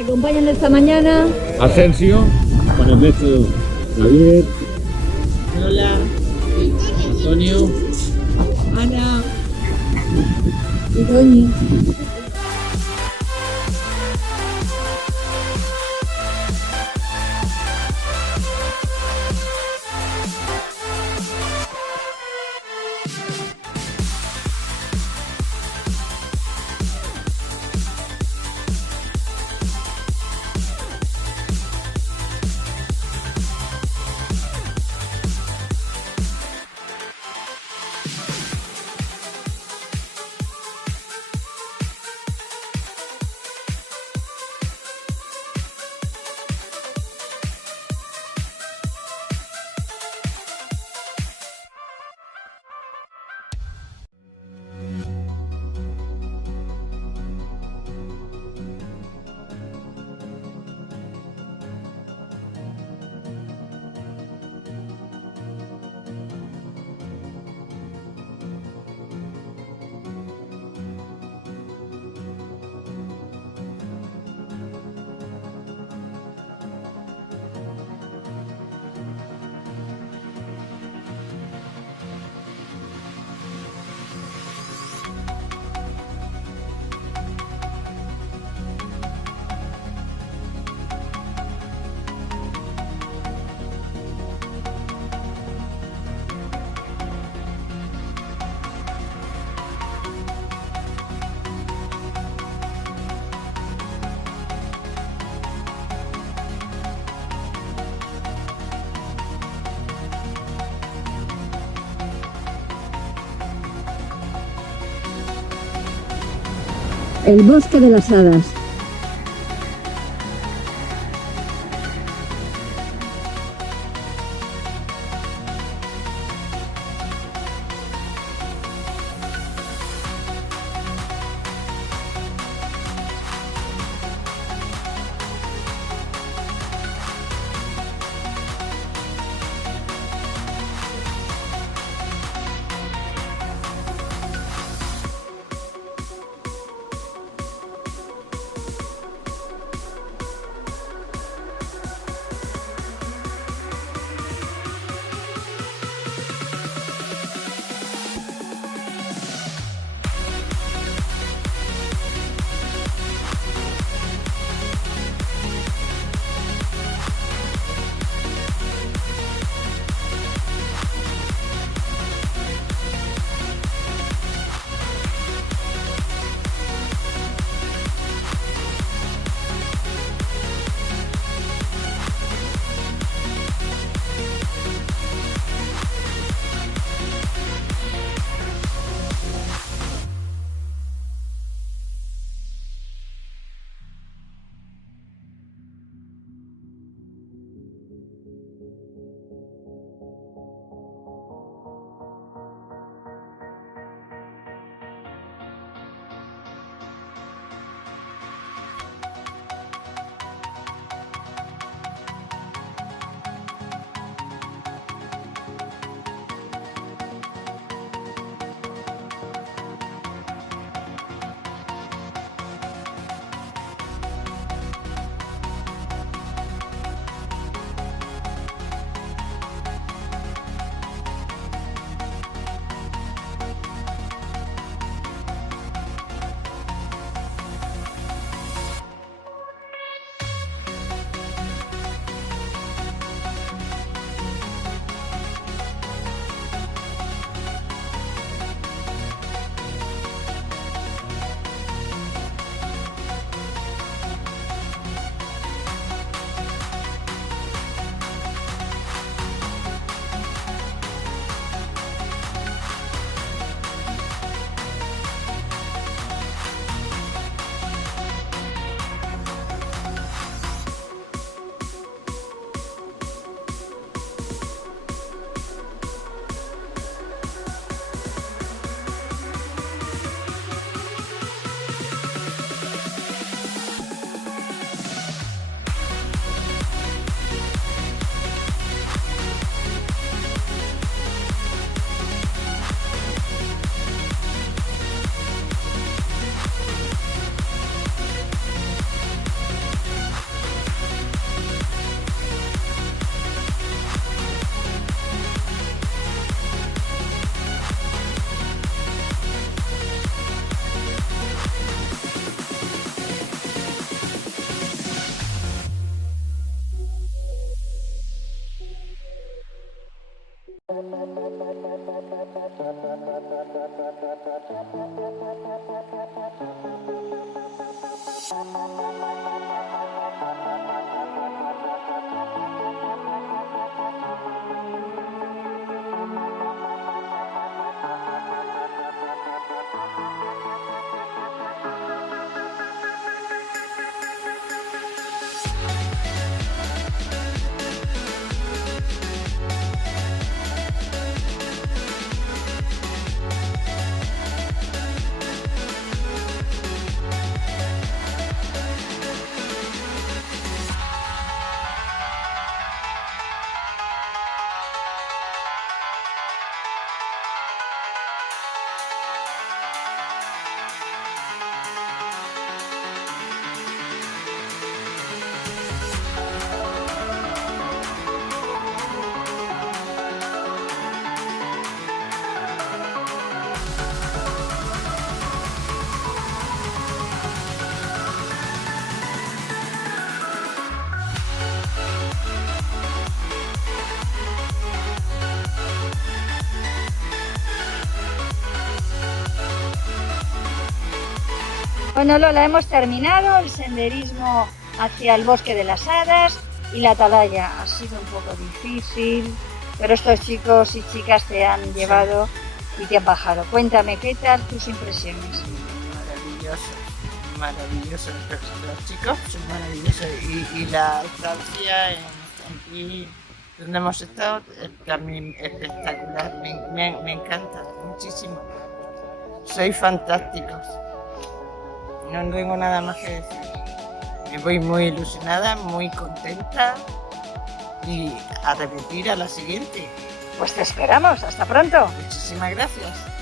acompañan esta mañana Asensio, con el maestro Javier, Hola, Antonio, Ana y Toñi. El bosque de las hadas. Bueno, Lola, hemos terminado el senderismo hacia el Bosque de las Hadas y la atalaya. Ha sido un poco difícil, pero estos chicos y chicas te han llevado y te han bajado. Cuéntame, ¿qué tal tus impresiones? Maravillosos, maravillosos. Los chicos son maravillosos y la estancia aquí donde hemos estado es también espectacular. Me encanta muchísimo. Sois fantásticos. No tengo nada más que decir. Me voy muy ilusionada, muy contenta y a repetir a la siguiente. Pues te esperamos. Hasta pronto. Muchísimas gracias.